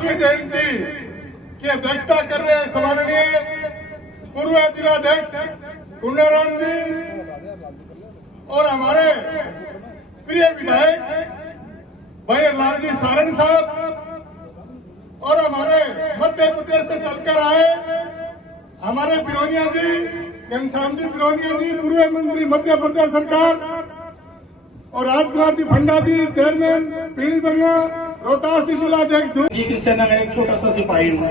21वीं जयंती की अध्यक्षता कर रहे सम्माननीय पूर्व जिलाध्यक्ष कुंडाराम जी और हमारे प्रिय विधायक भाई लालजी सारंग साहब और हमारे मध्य प्रदेश से चलकर आए हमारे बिरोनिया जी घनश्याम जी बिरोनिया जी पूर्व मंत्री मध्य प्रदेश सरकार और राजकुमार जी भंडा जी चेयरमैन पीढ़ी दंगा रोहतास जिलाध्यक्ष जी की सेना का एक छोटा सा सिपाही हूँ।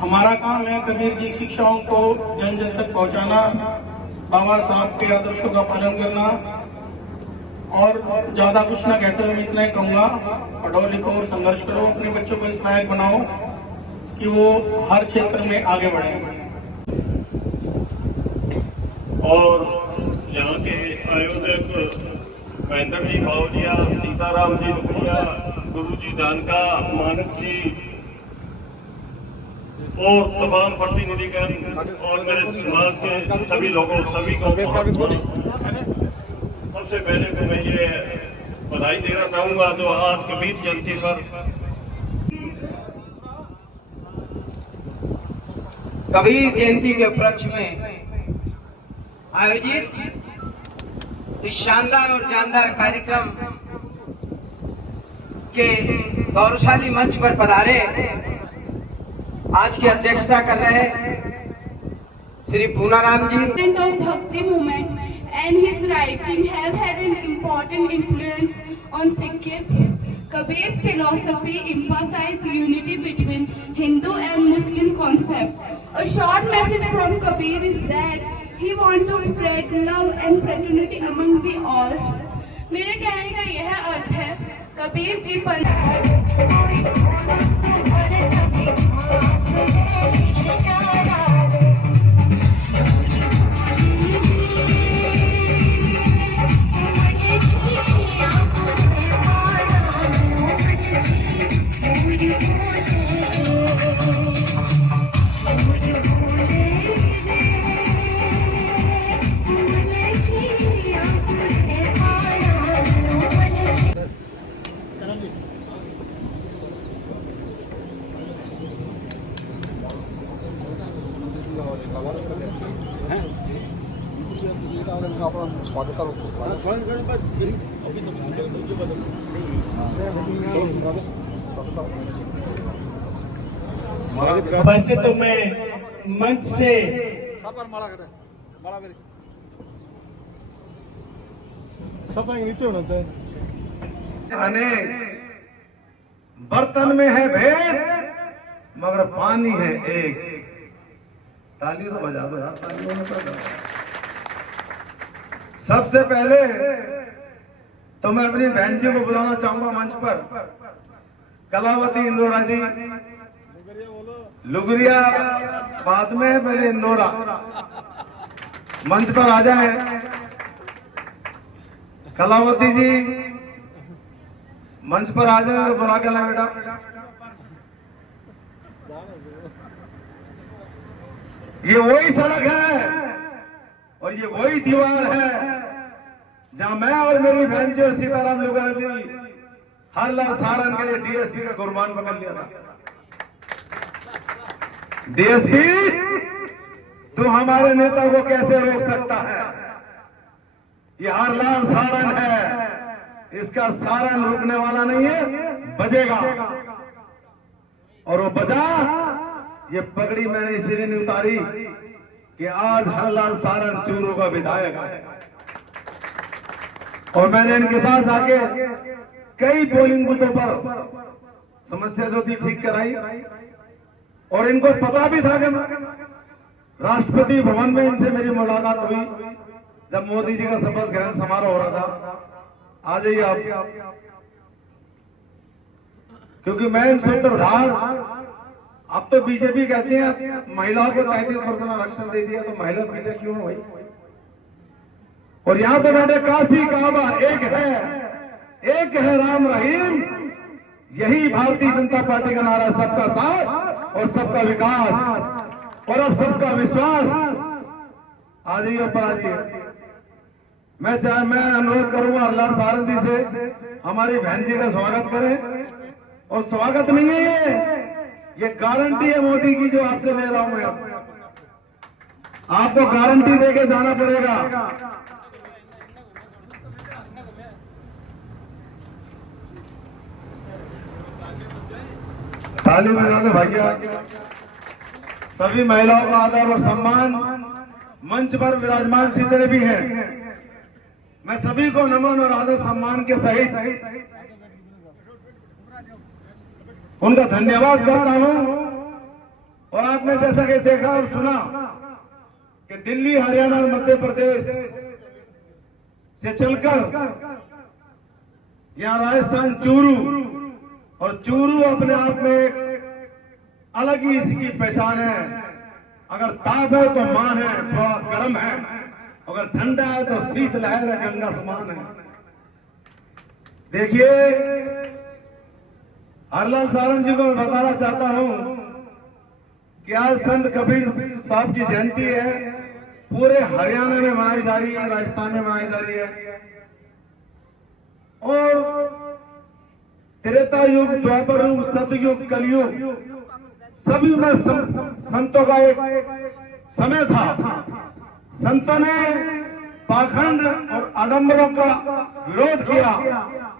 हमारा काम है कबीर जी शिक्षाओं को जन जन तक पहुँचाना, बाबा साहब के आदर्शों का पालन करना और ज्यादा कुछ ना कहते हुए मैं इतना ही कहूँगा, पढ़ो लिखो और संघर्ष करो, अपने बच्चों को इस लायक बनाओ कि वो हर क्षेत्र में आगे बढ़े। और यहाँ के आयोजक महेंद्र जी बावलिया, सीताराम जी रुपया, गुरु जी जानका, मानक जी और तमाम प्रतिनिधिगण और मेरे समाज के सभी लोगों सभी को सबसे पहले तो मैं ये बधाई देना चाहूंगा जो आज कबीर जयंती पर कबीर जयंती के उपलक्ष्य में आयोजित इस शानदार और जानदार कार्यक्रम के गौरवशाली मंच पर पधारे आज की अध्यक्षता कर रहे श्री पूनाराम जी। Of Bhakti movement and his writing have had an important influence on Sikhism. Kabir's philosophy emphasized unity between Hindu and Muslim concepts. A short message from Kabir is that he wants to spread love and fraternity among the all. मेरे कहने का यह अर्थ है कबीर जी पर वैसे तो मैं मंच से सब नीचे होना चाहिए। बर्तन में है भेद मगर पानी है एक। ताली तो बजा दो यार, तालियों में तो सबसे पहले तो मैं अपनी बहन जी को बुलाना चाहूंगा मंच पर। कलावती इंदौरा जी, लुगरिया बाद में, पहले इंदौरा मंच पर आ जाए। कलावती जी मंच पर आ जाए, बुला के लाए बेटा। ये वही सड़क है और ये वही दीवार है जहां मैं और मेरी बहन जी और सीताराम लुगरिया जी हर लाल सारण के लिए डीएसपी का गुरबान पकड़ लिया था। डीएसपी, तू हमारे नेता को कैसे रोक सकता है? ये हर लाल सारण है, इसका सारण रुकने वाला नहीं है, बजेगा। और वो बजा। ये पगड़ी मैंने इसीलिए नहीं उतारी कि आज हर लाल सारण चूरू का विधायक है और मैंने इनके साथ आके कई पोलिंग बूथों पर समस्या जो थी ठीक कराई और इनको पता भी था कि राष्ट्रपति भवन में इनसे मेरी मुलाकात हुई जब मोदी जी का शपथ ग्रहण समारोह हो रहा था। आ जाइए आप, क्योंकि मैं इन सूत्रधार, अब तो बीजेपी कहती है महिलाओं को 33% आरक्षण दे दिया, तो महिला पीछे क्यों है भाई? और यहां तो बैठे काशी काबा एक है राम रहीम। यही भारतीय जनता पार्टी का नारा है, सबका साथ और सबका विकास और अब सबका विश्वास। आ जाइए ऊपर, आ जाइए। मैं अनुरोध करूंगा हरलाल सारन जी से हमारी बहन जी का स्वागत करें और स्वागत नहीं है ये गारंटी है मोदी की जो आपसे ले रहा हूं मैं। आपको गारंटी देके जाना पड़ेगा। ताली बजा दो भैया। सभी महिलाओं का आदर और सम्मान। मंच पर विराजमान जितने भी हैं, मैं सभी को नमन और आदर सम्मान के सहित उनका धन्यवाद करता हूं। और आपने जैसा कि देखा और सुना कि दिल्ली, हरियाणा और मध्य प्रदेश से चलकर यहां राजस्थान चूरू, और चूरू अपने आप में एक अलग ही इसकी पहचान है। अगर ताप है तो मान है, थोड़ा गर्म है, अगर ठंडा है तो शीत लहर है, गंगा समान है। देखिए, हरलाल सारंग जी को मैं बताना चाहता हूं कि आज संत कबीर साहब की जयंती है, पूरे हरियाणा में मनाई जा रही है, राजस्थान में मनाई जा रही है। और त्रेता युग, द्वापर युग, सतयुग, कलयुग, सभी में संतों का एक समय था। संतों ने पाखंड और आडंबरों का विरोध किया।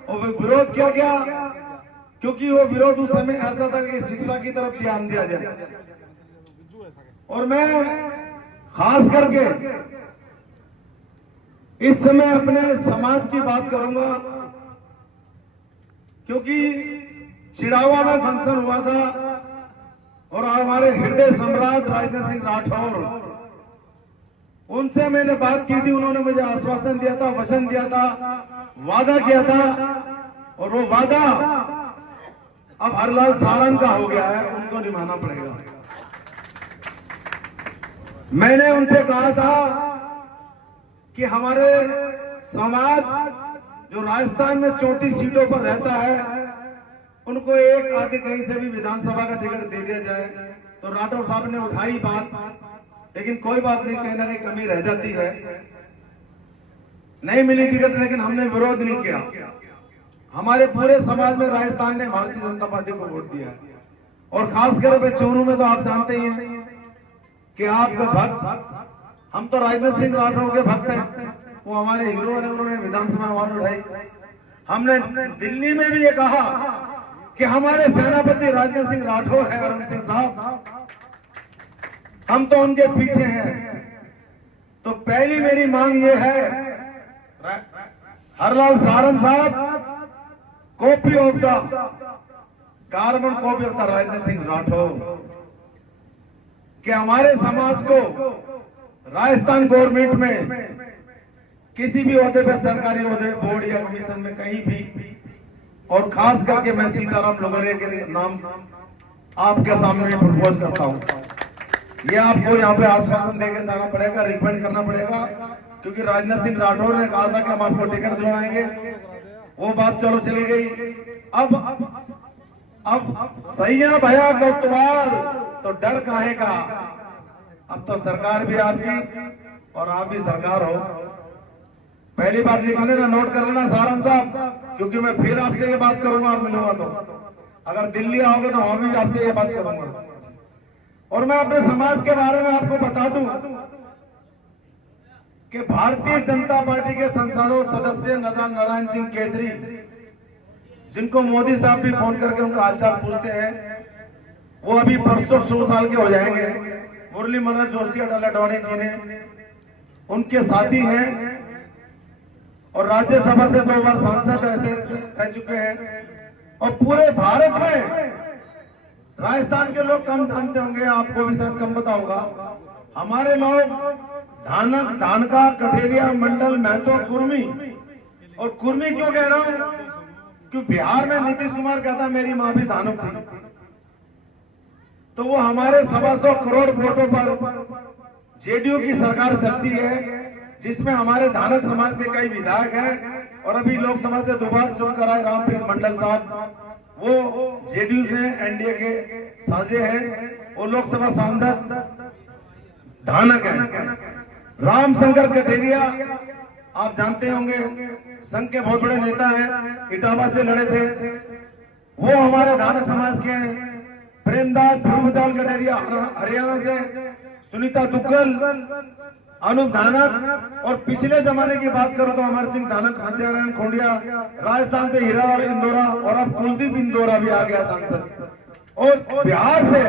और वो विरोध किया गया क्योंकि वो विरोध उस समय ऐसा था कि शिक्षा की तरफ ध्यान दिया जाए। और मैं खास करके इस समय अपने समाज की बात करूंगा, क्योंकि चिड़ावा में फंक्शन हुआ था और हमारे हृदय सम्राट राजेंद्र सिंह राठौर, उनसे मैंने बात की थी। उन्होंने मुझे आश्वासन दिया था, वचन दिया था, वादा किया था, और वो वादा अब हरलाल सारंग का हो गया है, उनको निभाना पड़ेगा। मैंने उनसे कहा था कि हमारे समाज जो राजस्थान में 34 सीटों पर रहता है, उनको एक आधे कहीं से भी विधानसभा का टिकट दे दिया जाए। तो राठौर साहब ने उठाई बात, लेकिन कोई बात नहीं, कहीं ना कहीं कमी रह जाती है। नहीं मिली टिकट, लेकिन हमने विरोध नहीं किया। हमारे पूरे समाज में राजस्थान ने भारतीय जनता पार्टी को वोट दिया है। और खासकर चूरू में तो आप जानते ही हैं कि आपके भक्त, हम तो राजेंद्र सिंह राठौर के भक्त हैं, वो हमारे हीरो ने, उन्होंने विधानसभा आवाज उठाई। हमने दिल्ली में भी ये कहा कि हमारे सेनापति राजेंद्र सिंह राठौर है, अरुण सिंह साहब, हम तो उनके पीछे हैं। तो पहली मेरी मांग ये है, हरलाल सारंग साहब, copy of the carbon copy of the Rajendra Singh Rathore, कि हमारे समाज को राजस्थान गवर्नमेंट में किसी भी ओहदे पे, सरकारी ओहदे, बोर्ड या कमीशन में कहीं भी, और खास करके मैं सीताराम लोगरिया के नाम आपके सामने प्रपोज करता हूं। ये आपको यहाँ पे आश्वासन देकर जाना पड़ेगा, रिकमेंड करना पड़ेगा, क्योंकि राजेंद्र सिंह राठौर ने कहा था कि हम आपको टिकट दिलवाएंगे। वो बात चलो चली गई। अब सैया भया कोतवाल, तो डर काहे का। अब तो सरकार भी आपकी और आप भी सरकार हो। पहली बात लिख लेना, नोट कर लेना सारंग साहब, क्योंकि मैं फिर आपसे ये बात करूंगा और मिलूंगा। तो अगर दिल्ली आओगे तो वहां भी आपसे ये बात करूंगा। और मैं अपने समाज के बारे में आपको बता दूं कि भारतीय जनता पार्टी के संसदीय सदस्य नारायण सिंह केसरी, जिनको मोदी साहब भी फोन करके उनका हालचाल पूछते हैं, वो अभी परसों 100 साल के हो जाएंगे। मुरली मनोहर जोशी, अटल अडवाणी जी ने उनके साथी हैं और राज्यसभा से 2 बार सांसद ऐसे रह चुके हैं। और पूरे भारत में राजस्थान के लोग कम जानते होंगे, आपको भी शायद कम पता होगा। हमारे लोग धानक, धानका, कठेरिया, मंडल, महतो, कुर्मी, और कुर्मी क्यों कह रहा हूं, क्योंकि बिहार में नीतीश कुमार कहता मेरी मां भी धानुक थी। तो वो हमारे 125 करोड़ वोटों पर जेडीयू की सरकार चलती है, जिसमें हमारे धानक समाज के कई विधायक हैं। और अभी लोकसभा से 2 बार चुन कराए रामप्रीत मंडल साहब, वो जेडीयू से एनडीए के साझे हैं, वो लोकसभा सांसद धानक है। रामशंकर कठेरिया आप जानते होंगे, संघ के बहुत बड़े नेता हैं, इटावा से लड़े थे, वो हमारे धानक समाज के प्रेमदास ध्रुवदाल कटेरिया हरियाणा से, सुनीता दुग्गल, अनूप धानक, और पिछले जमाने की बात करूं तो अमर सिंह धानक, खांचारायण खोंडिया, राजस्थान से हीरालाल इंदौरा, और अब कुलदीप इंदौरा भी आ गया सांसद। और बिहार से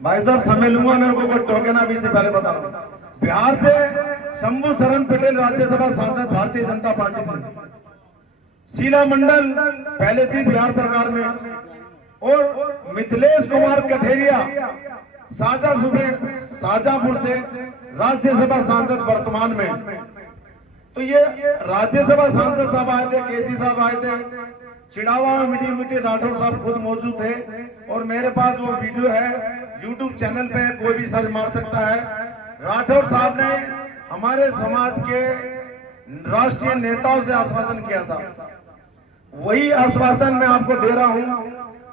भाई साहब समय लूंगा, मेरे को कोई टोके ना, भी से पहले बता रहा हूं, बिहार से शंभू शरण पटेल राज्यसभा सांसद भारतीय जनता पार्टी से, शीला मंडल पहले थी बिहार सरकार में, और मिथिलेश कुमार कठेरिया शाहजहांपुर से राज्यसभा सांसद वर्तमान में। तो ये राज्यसभा सांसद साहब आए थे, केसी साहब आए थे, चिड़ावा में मीटिंग हुई थी, राठौर साहब खुद मौजूद थे, और मेरे पास वो वीडियो है YouTube चैनल पे, कोई भी सर्च मार सकता है। राठौर साहब ने हमारे समाज के राष्ट्रीय नेताओं से आश्वासन किया था, वही आश्वासन मैं आपको दे रहा हूं,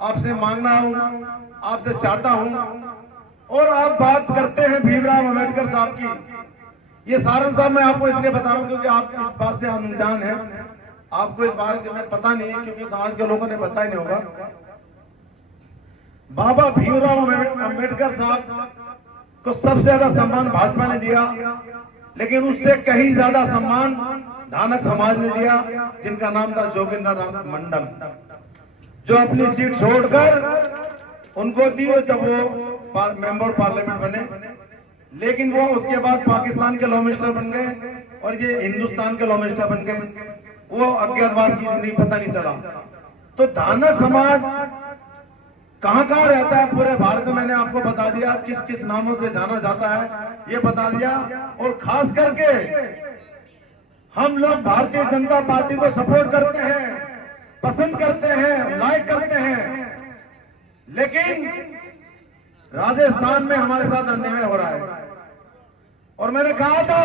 आपसे मांगना हूं, आपसे चाहता हूं। और आप बात करते हैं भीमराव अम्बेडकर साहब की, ये सारण साहब मैं आपको इसलिए बता रहा हूं क्योंकि आप इस बात से अनजान है, आपको इस बारे में पता नहीं है, क्योंकि समाज के लोगों ने पता ही नहीं होगा। बाबा भीमराव अम्बेडकर साहब को सबसे ज्यादा सम्मान भाजपा ने दिया, लेकिन उससे कहीं ज्यादा सम्मान धानक समाज ने दिया, जिनका नाम था जोगिंदर मंडल, जो अपनी सीट छोड़कर उनको दी जब वो मेंबर पार्लियामेंट बने। लेकिन वो उसके बाद पाकिस्तान के लॉ मिनिस्टर बन गए और ये हिंदुस्तान के लॉ मिनिस्टर बन गए, वो अज्ञातवास की जिंदगी पता नहीं चला। तो धानक समाज कहां कहां रहता है पूरे भारत में, मैंने आपको बता दिया, किस किस नामों से जाना जाता है ये बता दिया। और खास करके हम लोग भारतीय जनता पार्टी को सपोर्ट करते हैं, पसंद करते हैं, लाइक करते हैं, लेकिन राजस्थान में हमारे साथ अन्याय हो रहा है। और मैंने कहा था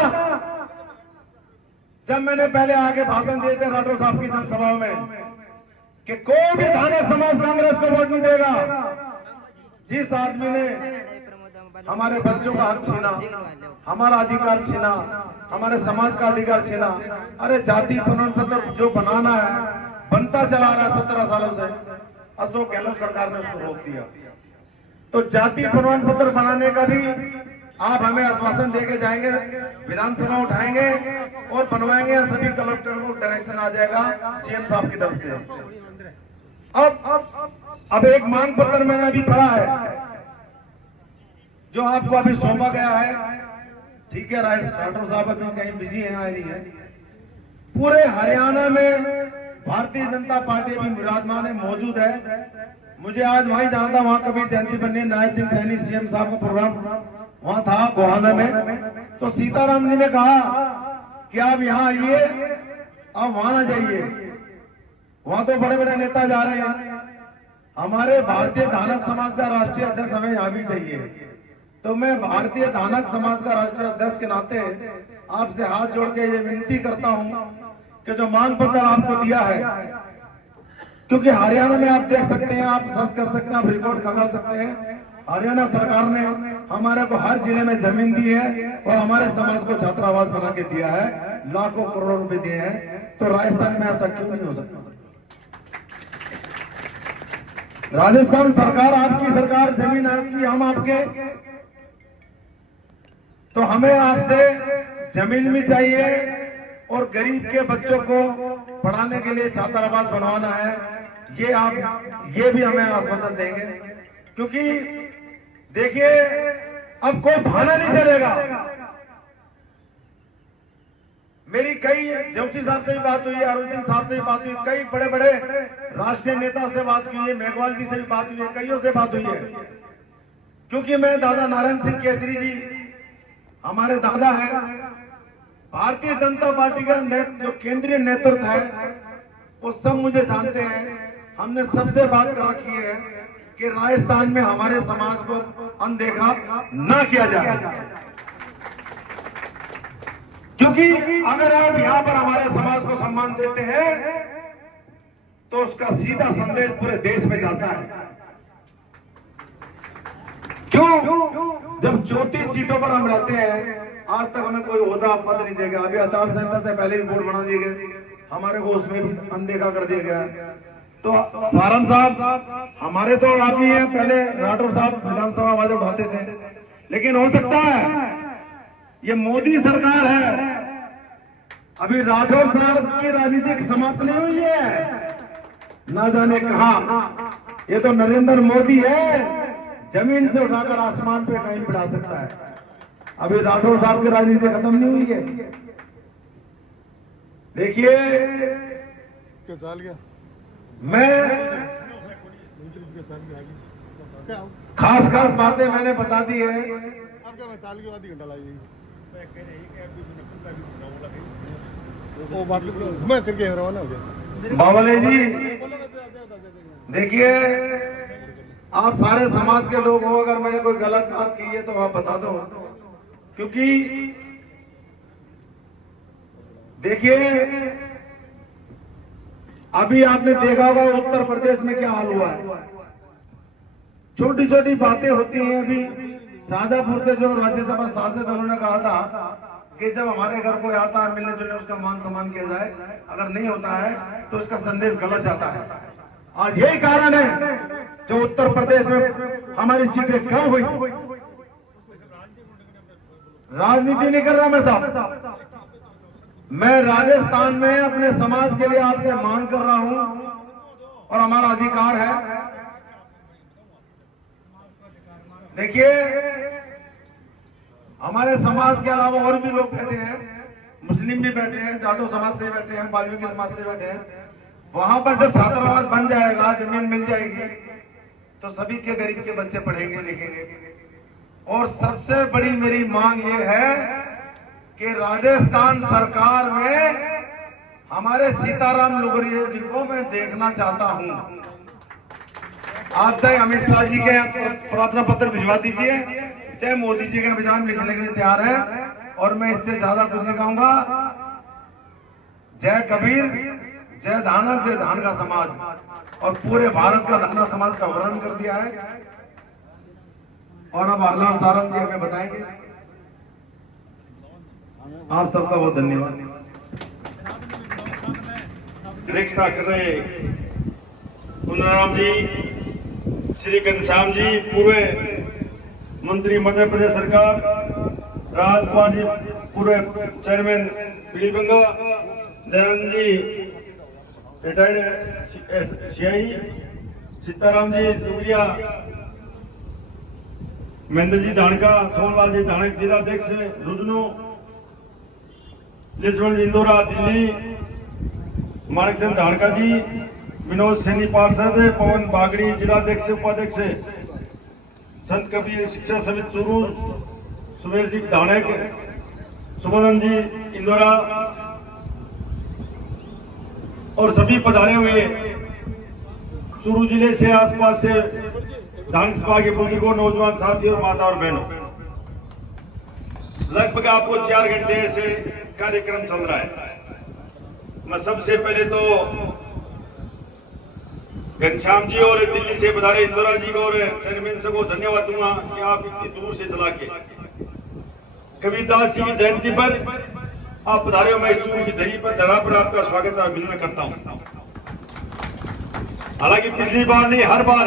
जब मैंने पहले आके भाषण दिए थे राठौर साहब की जनसभा में कि कोई भी धानक समाज कांग्रेस को वोट नहीं देगा। जिस आदमी ने हमारे बच्चों का हक छीना, हमारा अधिकार छीना, हमारे समाज का अधिकार छीना, अरे जाति प्रमाण पत्र जो बनाना है बनता चला रहा है 17 सालों से, अशोक गहलोत सरकार ने उसको रोक दिया। तो जाति प्रमाण पत्र बनाने का भी आप हमें आश्वासन देके जाएंगे, विधानसभा उठाएंगे और बनवाएंगे, सभी कलेक्टर को डायरेक्शन आ जाएगा सीएम साहब की तरफ से। अब एक मांग पत्र मैंने अभी पढ़ा है जो आपको अभी सौंपा गया है, ठीक है, राठौर साहब अभी कहीं बिजी हैं, आए नहीं है। पूरे हरियाणा में भारतीय जनता पार्टी अभी विराजमान है, मौजूद है। मुझे आज वहीं जाना था, वहां कभी जयंती बननी, नायब सिंह सैनी सीएम साहब का प्रोग्राम वहां था गोहाना में। तो सीताराम जी ने कहा कि आप यहाँ आइए, आप वहां ना जाइए, वहां तो बड़े बड़े नेता जा रहे हैं, हमारे भारतीय धानक समाज का राष्ट्रीय अध्यक्ष हमें यहाँ भी चाहिए। तो मैं भारतीय धानक समाज का राष्ट्रीय अध्यक्ष के नाते आपसे हाथ जोड़ के ये विनती करता हूं कि जो मांग पत्र आपको दिया है, क्योंकि हरियाणा में आप देख सकते हैं, आप सर्च कर सकते हैं, आप रिकॉर्ड कर सकते हैं, हरियाणा सरकार ने हमारे को हर जिले में जमीन दी है और हमारे समाज को छात्रावास बना के दिया है, लाखों करोड़ों रुपए दिए हैं। तो राजस्थान में ऐसा क्यों नहीं हो सकता? राजस्थान सरकार आपकी सरकार, जमीन आपकी, हम आपके, तो हमें आपसे जमीन भी चाहिए और गरीब के बच्चों को पढ़ाने के लिए छात्रावास बनवाना है, ये भी हमें आश्वासन देंगे। क्योंकि देखिए अब कोई बहाना नहीं चलेगा। मेरी कई जोशी साहब से भी बात हुई है, अरुण सिंह साहब से भी बात हुई, कई बड़े बड़े राष्ट्रीय नेता से बात हुई है, मेघवाल जी से भी बात हुई है, कईयों से बात हुई है। क्योंकि मैं दादा नारायण सिंह केसरी जी हमारे दादा हैं, भारतीय जनता पार्टी का जो केंद्रीय नेतृत्व है वो सब मुझे जानते हैं। हमने सबसे बात कर रखी है कि राजस्थान में हमारे समाज को अनदेखा ना किया जाए, क्योंकि अगर आप यहां पर हमारे समाज को सम्मान देते हैं तो उसका सीधा संदेश पूरे देश में जाता है। क्यों? जब 34 सीटों पर हम रहते हैं, आज तक हमें कोई ओहदा पद नहीं देगा। अभी आचार संहिता से पहले भी बोर्ड बना दिए गए, हमारे को उसमें भी अनदेखा कर दिया गया। तो सारंग साहब हमारे तो आप ही हैं, पहले राठौर साहब विधानसभा आवाज उठाते थे, लेकिन हो सकता है ये मोदी सरकार है, अभी राठौर साहब की राजनीति समाप्त नहीं हुई है, ना जाने कहां। ये तो नरेंद्र मोदी है, जमीन से उठाकर आसमान पे टाइम बढ़ा सकता है। अभी राठौर साहब की राजनीति खत्म नहीं हुई है। देखिए मैं खास खास बातें मैंने बता दी है। मैं करके रवाना हो गया। बावले जी देखिए, आप सारे समाज के लोग हो, अगर मैंने कोई गलत बात की है तो आप बता दो, क्योंकि देखिए अभी आपने देखा होगा उत्तर प्रदेश में क्या हाल हुआ है। छोटी छोटी बातें होती हैं। अभी शाहजहांपुर से जो राज्यसभा सांसद उन्होंने कहा था कि जब हमारे घर कोई आता है मिलने जुलने उसका मान सम्मान किया जाए, अगर नहीं होता है तो इसका संदेश गलत जाता है। आज यही कारण है जो उत्तर प्रदेश में हमारी सीटें कम हुई। राजनीति नहीं कर रहा मैं साहब, मैं राजस्थान में अपने समाज के लिए आपसे मांग कर रहा हूं और हमारा अधिकार है। देखिए हमारे समाज के अलावा और भी लोग बैठे हैं, मुस्लिम भी बैठे हैं, जाटो समाज से बैठे हैं, वाल्मीकि समाज से बैठे हैं। वहां पर जब छात्रावास बन जाएगा, जमीन मिल जाएगी, तो सभी के गरीब के बच्चे पढ़ेंगे लिखेंगे। और सबसे बड़ी मेरी मांग ये है कि राजस्थान सरकार में हमारे सीताराम लुगरिया जी को मैं देखना चाहता हूं। आप चाहे अमित शाह जी के प्रार्थना पत्र भिजवा दीजिए, चाहे मोदी जी के अभियान लिखने के लिए तैयार है, और मैं इससे ज्यादा कुछ नहीं कहूंगा। जय कबीर, जय धानक, जय धान का समाज, और पूरे भारत का धाना समाज का वर्णन कर दिया है। और अब हरलाल सारंग जी हमें बताएंगे। आप सबका बहुत धन्यवाद। अध्यक्षता कर रहे पुनराम जी, श्री घनश्याम जी, पूर्व मंत्री मध्य प्रदेश सरकार, राजकुमार जी, पूर्व चेयरमैन पीली बंगा, दयानंद जी, रिटायर्ड सीआई, सीताराम जी दुबलिया, महेंद्र जी धानका, सोमलाल जी धानक, जिलाध्यक्ष रुदनू, जसवंत इंदौरा दिल्ली, माणिकचंद धानका जी, विनोद सैनी पार्षद, पवन बागड़ी जिलाध्यक्ष उपाध्यक्ष, संत कबीर शिक्षा समिति चूरू, सुमेर जी धानक, सुमन जी इंदौरा, और सभी पधारे हुए चूरू जिले से आसपास से धानक सभा के बुजुर्गों, नौजवान साथी और माता और बहनों, लगभग आपको 4 घंटे से कार्यक्रम चल रहा है। मैं सबसे पहले तो घनश्याम जी और दिल्ली से पधारे इंदौरा जी को और चेयरमैन से को धन्यवाद दूंगा कि आप इतनी दूर से चला के कबीरदास जी की जयंती पर आप पधारे हो। मैं इस चूरू की धरा पर आपका स्वागत और अभिनंदन करता हूं। हालांकि पिछली बार नहीं, हर बार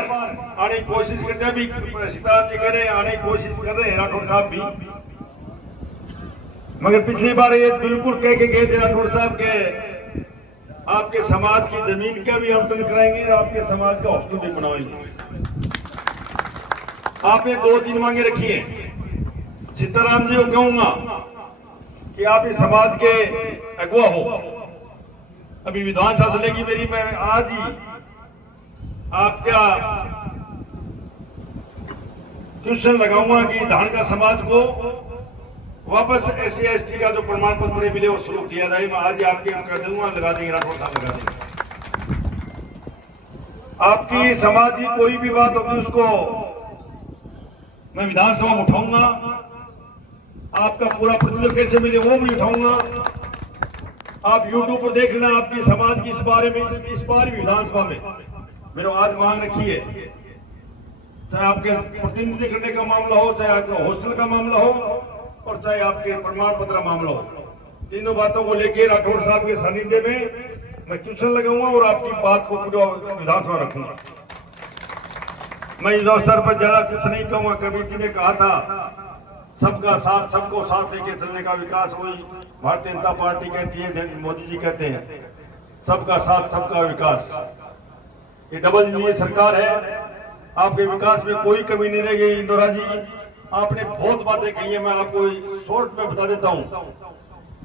आने की कोशिश करते हैं। अभी सीताराम जी कह रहे हैं आने की कोशिश कर रहे हैं, राठौर साहब भी, मगर पिछली बार ये बिल्कुल कह के गए थे राठौर साहब के आपके समाज की जमीन का भी आवंटन कराएंगे और आपके समाज का हॉस्टल भी बनवाएंगे। आपने 2-3 मांगे रखी हैं। सीताराम जी को कहूंगा कि आप इस समाज के अगुवा हो। अभी विधानसभा चलेगी मेरी, मैं आज ही आपका क्वेश्चन लगाऊंगा कि धान का समाज को वापस SC/ST का जो प्रमाण पत्र मिले वो शुरू किया जाए। मैं आज ही आपके कर दूंगा, लगा देंगे, राठौर साहब लगा देंगे। आपकी समाज की कोई भी बात होगी उसको मैं विधानसभा में उठाऊंगा। आपका पूरा प्रतिनिधित्व कैसे मिले वो भी उठाऊंगा। आप YouTube पर देख लेना आपकी समाज की इस बारे में, इस बार भी विधानसभा में मेरे आज मांग रखी है। चाहे आपके प्रतिनिधि करने का मामला हो, चाहे आपका हॉस्टल का मामला हो, और चाहे आपके प्रमाण पत्र मामला हो, तीनों बातों को लेकर राठौर साहब के सानिध्य में मैं ट्यूशन लगाऊंगा और आपकी बात को पूरा विधानसभा रखूंगा। मैं इस अवसर पर ज्यादा कुछ नहीं कहूंगा। कबीर जी ने कहा था, सबका साथ, सबको साथ लेके चलने का विकास वही भारतीय जनता पार्टी कहती है, मोदी जी कहते हैं सबका साथ सबका विकास। ये डबल इंजन सरकार है, आपके विकास में कोई कमी नहीं रह गई। इंदिरा जी, आपने बहुत बातें कही है, मैं आपको शॉर्ट में बता देता हूं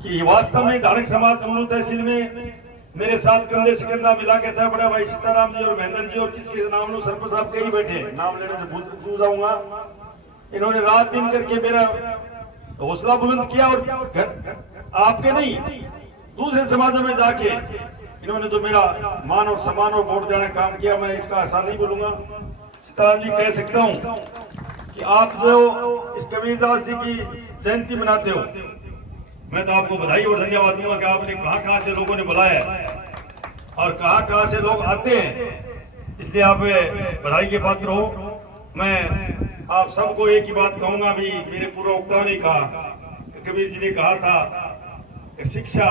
कि वास्तव में धारक समाज कमरू तहसील में मेरे साथ कंधे से कंधा मिला के था बड़ा भाई सीताराम जी और महेंद्र जी और किसके नाम लो सरपंच साहब कई बैठे हैं, नाम लेने से भूल जाऊंगा। इन्होंने रात दिन करके मेरा हौसला बुलंद किया और आपके नहीं दूसरे समाजों में जाके इन्होंने जो मेरा मान और सम्मान और वोट देने का काम किया, मैं इसका आसान नहीं बोलूंगा। सीताराम जी, कह सकता हूं कि आप जो इस कबीरदास जी की जयंती मनाते हो, मैं तो आपको बधाई और धन्यवाद दूंगा कि आपने कहां से लोगों ने बुलाया और कहां से लोग आते हैं, इसलिए आप बधाई के पात्र हो। मैं आप सबको एक ही बात कहूंगा, भी मेरे पूर्व वक्ताओं ने कहा, कबीर जी ने कहा था कि शिक्षा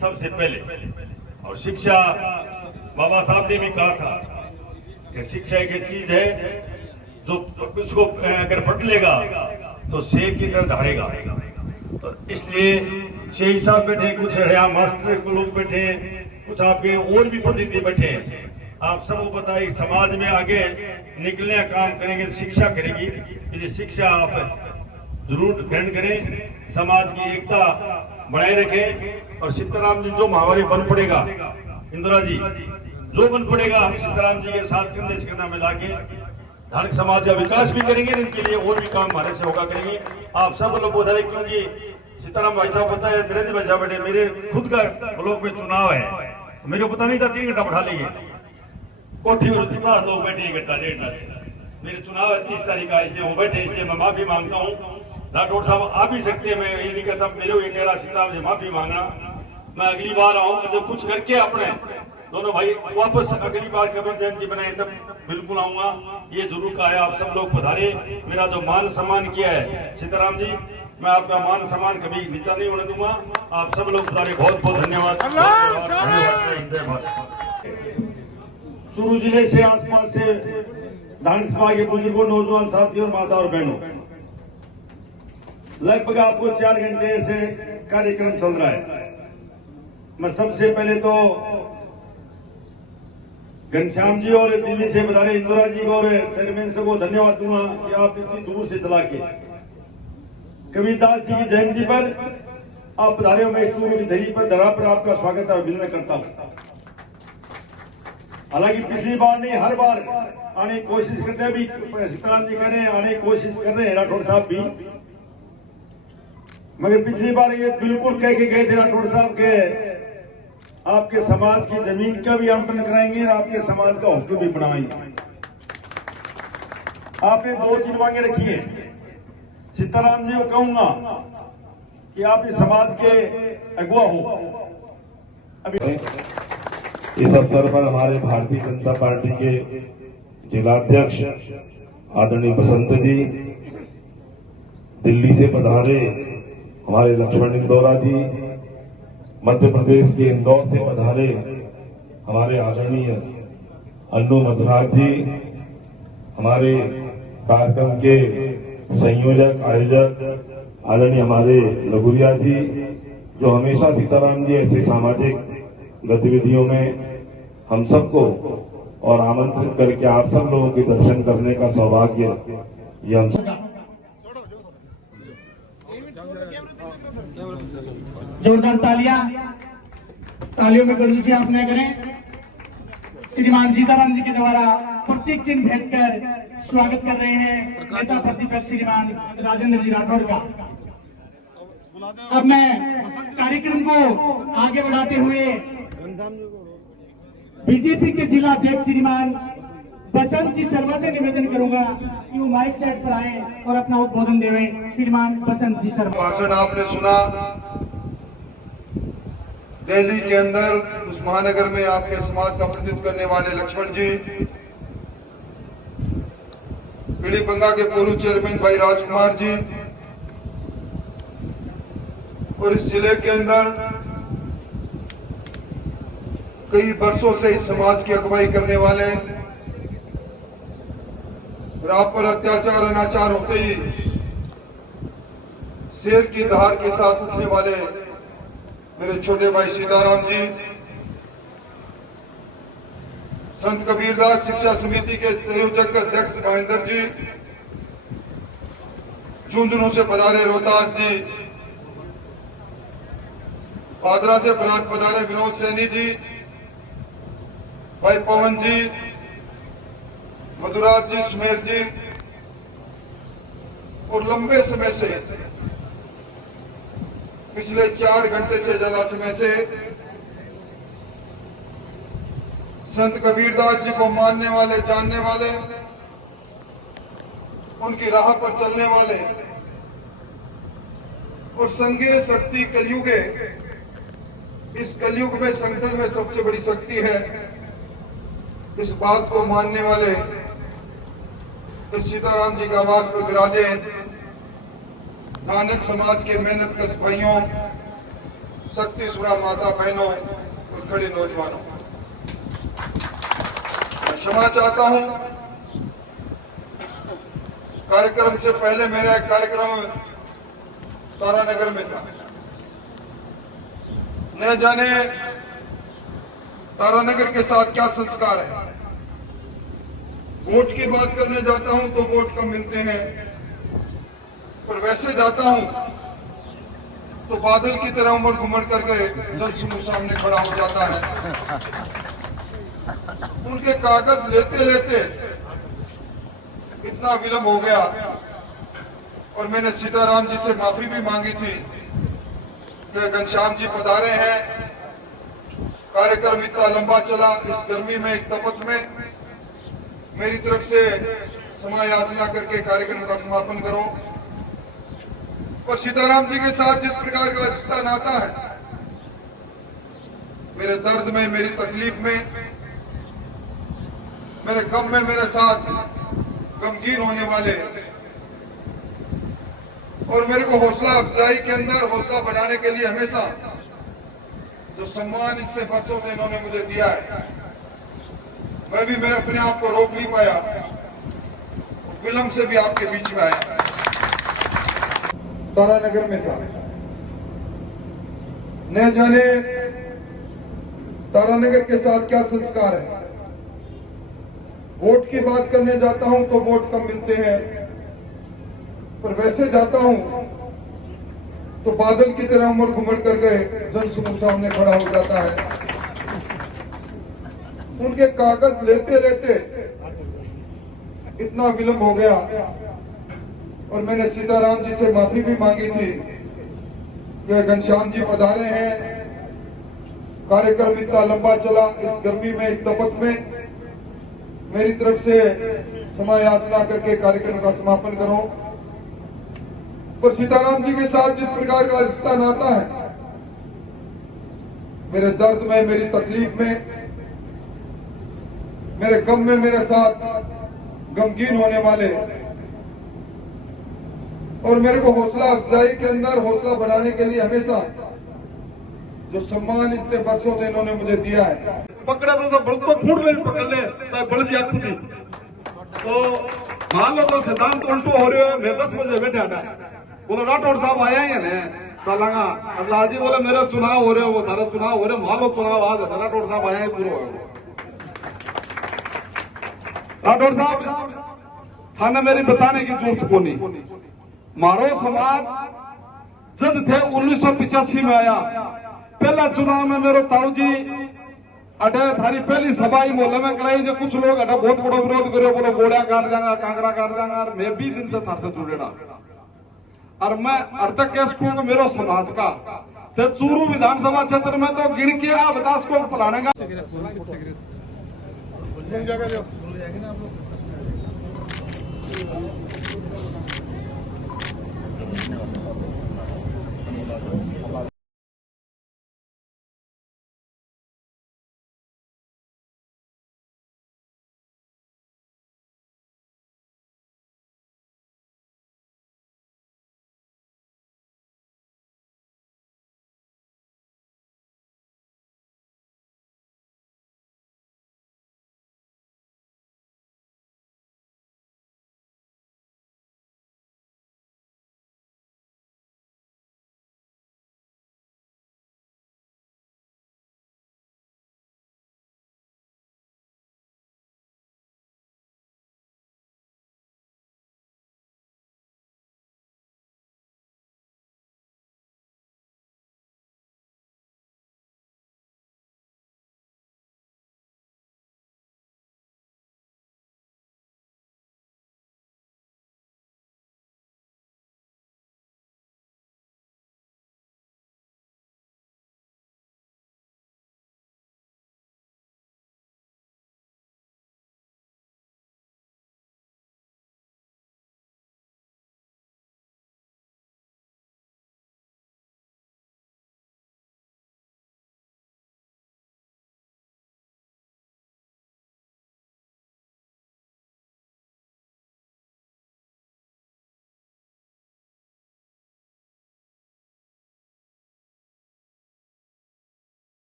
सबसे पहले, और शिक्षा बाबा साहब ने भी कहा था कि शिक्षा एक चीज है जो उसको अगर पढ़ लेगा तो सेब की तरह धारेगा। तो इसलिए शेख साहब बैठे, कुछ यहाँ मास्टर को लोग बैठे, कुछ आपके और भी प्रतिनिधि बैठे। आप सबको पता है समाज में आगे निकलने का काम करेंगे तो शिक्षा करेगी, इसलिए शिक्षा आप जरूर ग्रहण करें, समाज की एकता बनाए रखें। और सीताराम जी, जो महामारी बन पड़ेगा, इंदिरा जी जो बन पड़ेगा, हम सीताराम जी के साथ कंधे से कंधा मिला के धारक समाज का विकास भी करेंगे, इनके लिए और भी काम हमारे से होगा करेंगे। आप सब लोग बधाई, क्योंकि सीताराम भाई साहब पता है, नरेंद्र भाई साहब बैठे, मेरे खुद का ब्लॉक में चुनाव है, मेरे को पता नहीं था 3 घंटा बैठा लेंगे कोठी में, 50 लोग बैठे 1 घंटा 1.5 घंटा। मेरे चुनाव है 30 तारीख का, इसलिए वो बैठे, इसलिए मैं माफी मांगता हूँ। राठौड़ साहब आ भी सकते हैं, मैं ये नहीं कहता मेरे को टेढ़ा सीताराम से माफी मांगना। मैं अगली बार आऊँ तो कुछ करके अपने दोनों भाई वापस अगली बार कबीर जयंती बनाए तब बिल्कुल आऊंगा, ये जरूर कहा है। आप सब लोग पधारे, मेरा जो मान सम्मान किया है सीताराम जी, मैं आपका मान सम्मान कभी नीचा नहीं होने दूंगा। आप सब लोग पधारे, बहुत बहुत धन्यवाद। चूरू जिले से आसपास से धारक सभा के बुजुर्गों, नौजवान साथियों, माता और बहनों, लगभग आपको 4 घंटे से कार्यक्रम चल रहा है। मैं सबसे पहले तो घनश्याम जी और दिल्ली से बता रहे इंदिरा जी को और चेयरमैन से को धन्यवाद दूंगा कि आप इतनी दूर से चला के कबीरदास जी की जयंती पर आप पधारे हो। मैं चूरू की धरी पर धरा पर आपका स्वागत और अभिनंदन करता हूं। हालांकि पिछली बार नहीं, हर बार आने की कोशिश करते हैं, अभी सीताराम जी कह रहे हैं आने की कोशिश कर रहे हैं, राठौड़ साहब भी, मगर पिछली बार ये बिल्कुल कह के गए थे राठौड़ साहब के आपके समाज की जमीन का भी आवंटन कराएंगे और आपके समाज का हॉस्टल भी बनाएंगे। आपने 2-3 मांगे रखी है। सीताराम जी को कहूंगा कि आप इस समाज के अगुवा हो। अभी इस अवसर पर हमारे भारतीय जनता पार्टी के जिलाध्यक्ष आदरणीय बसंत जी, दिल्ली से पधारे हमारे लक्ष्मण इंदौरा जी, मध्य प्रदेश के इंदौर से पधारे हमारे आदरणीय अन्नू मधुराज जी, हमारे कार्यक्रम के संयोजक आयोजक आदरणीय हमारे लगुरिया जी, जो हमेशा सीताराम जी ऐसी सामाजिक गतिविधियों में हम सबको और आमंत्रित करके आप सब लोगों के दर्शन करने का सौभाग्य ये हम जोरदार तालियों में गर्जी से आप नहीं करें। श्रीमान सीताराम जी के द्वारा प्रतीक चिन्ह भेंट कर स्वागत कर रहे हैं नेता प्रतिपक्ष श्रीमान राजेंद्र जी राठौड़ का। अब मैं कार्यक्रम को आगे बढ़ाते हुए बीजेपी के जिला अध्यक्ष श्रीमान बसंत जी शर्मा से निवेदन करूंगा कि वो माइक सेट पर आए और अपना उद्बोधन देवें। श्रीमान बसंत जी शर्मा। भाषण आपने सुना। दिल्ली के अंदर उस महानगर में आपके समाज का प्रतिनिधित्व करने वाले लक्ष्मण जी, पीड़ी बंगा के पूर्व चेयरमैन भाई राजकुमार जी, और इस जिले के अंदर कई वर्षों से इस समाज की अगुवाई करने वाले और आप पर अत्याचार अनाचार होते ही शेर की धार के साथ उठने वाले मेरे छोटे भाई सीताराम जी, संत कबीरदास शिक्षा समिति के संयोजक अध्यक्ष महेंद्र जी, झुंझुनू से पधारे रोहतास जी, पादरा से पधारे विनोद सैनी जी, भाई पवन जी, मधुराज जी, सुमेर जी, और लंबे समय से पिछले 4 घंटे से ज्यादा समय से संत कबीरदास जी को मानने वाले, जानने वाले, उनकी राह पर चलने वाले और संघीय शक्ति कलयुगे, इस कलयुग में संगठन में सबसे बड़ी शक्ति है, इस बात को मानने वाले इस सीताराम जी का आवास पर विराजे नानक समाज के मेहनत कश भाइयों, शक्ति सुरा माता बहनों और खड़े नौजवानों, क्षमा चाहता हूं। कार्यक्रम से पहले मेरा एक कार्यक्रम तारानगर में था। न जाने तारानगर के साथ क्या संस्कार है। वोट की बात करने जाता हूं तो वोट कम मिलते हैं, पर वैसे जाता हूं तो बादल की तरह उमड़ घुमड़ करके जनसमूह सामने खड़ा हो जाता है। उनके कागज लेते लेते इतना विलंब हो गया और मैंने सीताराम जी से माफी भी मांगी थी कि घनश्याम जी पधारे हैं, कार्यक्रम इतना लंबा चला, इस गर्मी में, एक तपत में, मेरी तरफ से क्षमा याचना करके कार्यक्रम का समापन करो। और सीताराम जी के साथ जिस प्रकार का रिश्ता नाता है, मेरे दर्द में, मेरी तकलीफ में, मेरे गम में मेरे साथ गमगीन होने वाले और मेरे को हौसला अफजाई के अंदर हौसला बढ़ाने के लिए हमेशा जो सम्मान इतने वर्षों से इन्होंने मुझे दिया है, मैं अपने आप को रोक नहीं पाया, विलंब से भी आपके बीच में आया। तारानगर में था, न जाने तारानगर के साथ क्या संस्कार है। वोट की बात करने जाता हूं तो वोट कम मिलते हैं, पर वैसे जाता हूं तो बादल की तरह उमड़ घुमड़ करके जनसमूह सामने खड़ा हो जाता है। उनके कागज लेते लेते इतना विलंब हो गया और मैंने सीताराम जी से माफी भी मांगी थी कि घनश्याम जी पधारे हैं, कार्यक्रम इतना लंबा चला, इस गर्मी में, इस तपत में, मेरी तरफ से क्षमा याचना करके कार्यक्रम का समापन करो। पर सीताराम जी के साथ जिस प्रकार का रिश्ता नाता है, मेरे दर्द में, मेरी तकलीफ में, मेरे गम में मेरे साथ गमगीन होने वाले और मेरे को हौसला अफजाई के अंदर हौसला बढ़ाने के लिए हमेशा जो सम्मान इतने वर्षों से इन्होंने मुझे दिया है। पकड़ा तो बल तो फूट ले, पकड़ ले, चाहे बल जी खुद ही। तो मान लो तो सिद्धांत उल्टो हो रहे हो, मैं 10 बजे बैठा था, बोलो राठौड़ साहब आया ही है चलांगा। अब लाल जी बोले मेरा चुनाव हो रहे हो, वो तारा चुनाव हो रहे, मान लो चुनाव आज है, राठौड़ साहब आया ही पूरा हो। राठौड़ साहब थाने मेरी बताने की जरूरत को नहीं। मारो समाज जब थे 1985 में आया, पहला चुनाव में मेरो ताऊ जी अटे थारी पहली सभा ही मोहल्ले में कराई, जो कुछ लोग अटे बहुत बड़ा विरोध करे, बोलो गोलियां काट देंगे, कांकरा काट देंगे, और मैं 20 दिन से थार से जुड़ेड़ा और मैं अर्धक केस को मेरो समाज का ते चूरू विधानसभा क्षेत्र में तो गिन के आप 10 को फलाने का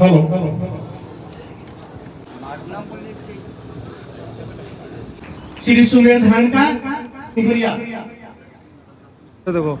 हेलो श्री सुमेध हंका, शुक्रिया। देखो